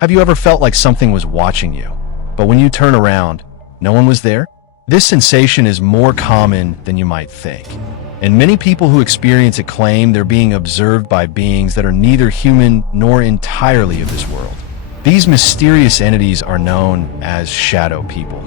Have you ever felt like something was watching you, but when you turn around, no one was there? This sensation is more common than you might think, and many people who experience it claim they're being observed by beings that are neither human nor entirely of this world. These mysterious entities are known as shadow people.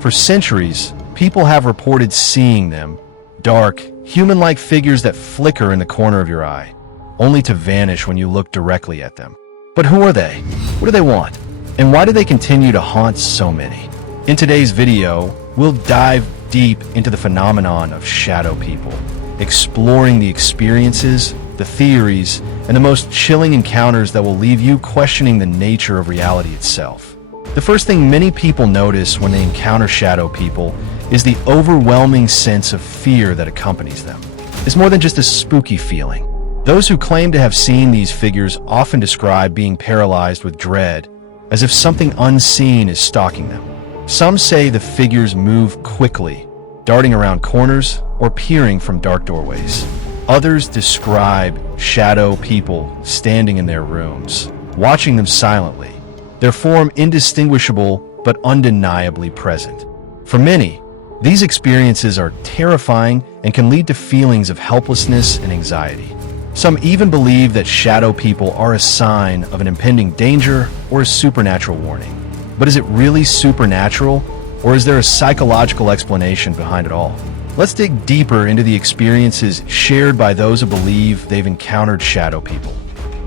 For centuries, people have reported seeing them, dark, human-like figures that flicker in the corner of your eye, only to vanish when you look directly at them. But who are they? What do they want? And why do they continue to haunt so many? In today's video, we'll dive deep into the phenomenon of shadow people, exploring the experiences, the theories, and the most chilling encounters that will leave you questioning the nature of reality itself. The first thing many people notice when they encounter shadow people is the overwhelming sense of fear that accompanies them. It's more than just a spooky feeling. Those who claim to have seen these figures often describe being paralyzed with dread, as if something unseen is stalking them. Some say the figures move quickly, darting around corners or peering from dark doorways. Others describe shadow people standing in their rooms, watching them silently, their form indistinguishable but undeniably present. For many, these experiences are terrifying and can lead to feelings of helplessness and anxiety. Some even believe that shadow people are a sign of an impending danger or a supernatural warning. But is it really supernatural, or is there a psychological explanation behind it all? Let's dig deeper into the experiences shared by those who believe they've encountered shadow people.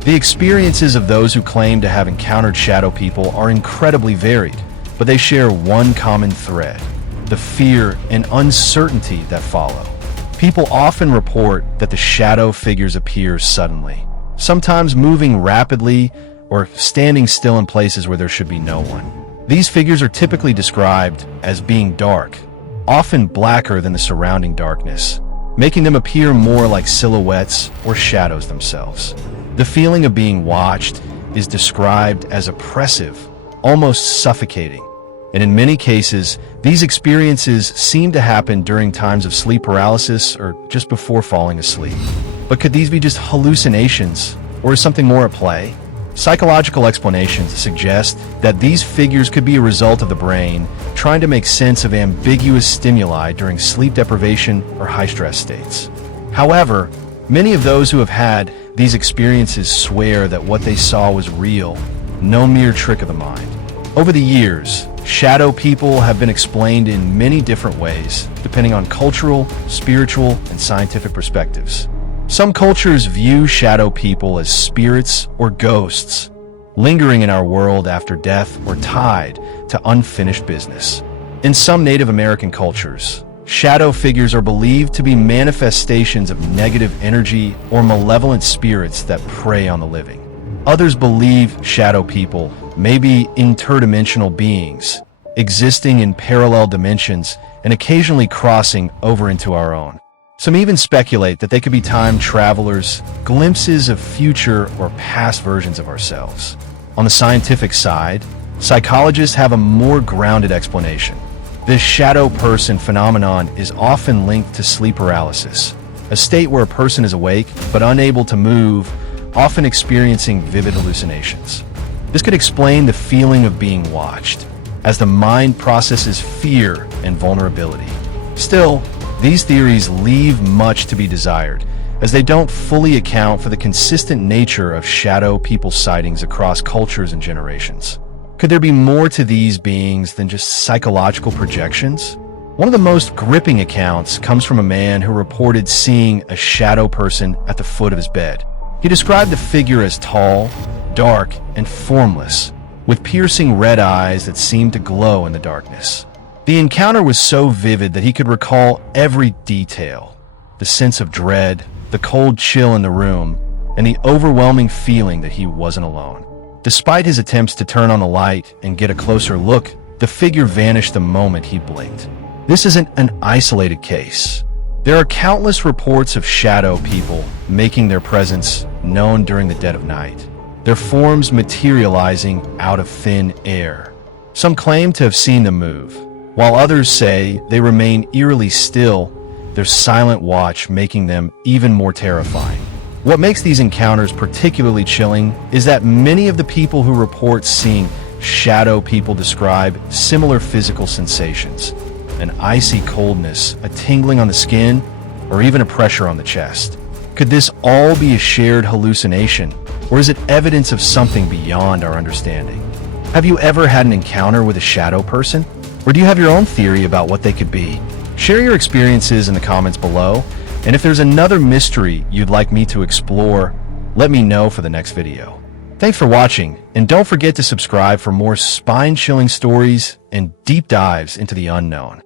The experiences of those who claim to have encountered shadow people are incredibly varied, but they share one common thread: the fear and uncertainty that follow. People often report that the shadow figures appear suddenly, sometimes moving rapidly or standing still in places where there should be no one. These figures are typically described as being dark, often blacker than the surrounding darkness, making them appear more like silhouettes or shadows themselves. The feeling of being watched is described as oppressive, almost suffocating. And in many cases, these experiences seem to happen during times of sleep paralysis or just before falling asleep. But could these be just hallucinations, or is something more at play? Psychological explanations suggest that these figures could be a result of the brain trying to make sense of ambiguous stimuli during sleep deprivation or high-stress states. However, many of those who have had these experiences swear that what they saw was real, no mere trick of the mind. Over the years, shadow people have been explained in many different ways, depending on cultural, spiritual, and scientific perspectives. Some cultures view shadow people as spirits or ghosts, lingering in our world after death or tied to unfinished business. In some Native American cultures, shadow figures are believed to be manifestations of negative energy or malevolent spirits that prey on the living. Others believe shadow people may be interdimensional beings, existing in parallel dimensions and occasionally crossing over into our own. Some even speculate that they could be time travelers, glimpses of future or past versions of ourselves. On the scientific side, psychologists have a more grounded explanation. This shadow person phenomenon is often linked to sleep paralysis, a state where a person is awake but unable to move, often experiencing vivid hallucinations. This could explain the feeling of being watched, as the mind processes fear and vulnerability. Still, these theories leave much to be desired, as they don't fully account for the consistent nature of shadow people sightings across cultures and generations. Could there be more to these beings than just psychological projections? One of the most gripping accounts comes from a man who reported seeing a shadow person at the foot of his bed. He described the figure as tall, dark, and formless, with piercing red eyes that seemed to glow in the darkness. The encounter was so vivid that he could recall every detail: the sense of dread, the cold chill in the room, and the overwhelming feeling that he wasn't alone. Despite his attempts to turn on the light and get a closer look, the figure vanished the moment he blinked. This isn't an isolated case. There are countless reports of shadow people making their presence known during the dead of night, their forms materializing out of thin air. Some claim to have seen them move, while others say they remain eerily still, their silent watch making them even more terrifying. What makes these encounters particularly chilling is that many of the people who report seeing shadow people describe similar physical sensations: an icy coldness, a tingling on the skin, or even a pressure on the chest. Could this all be a shared hallucination, or is it evidence of something beyond our understanding? Have you ever had an encounter with a shadow person? Or do you have your own theory about what they could be? Share your experiences in the comments below, and if there's another mystery you'd like me to explore, let me know for the next video. Thanks for watching, and don't forget to subscribe for more spine-chilling stories and deep dives into the unknown.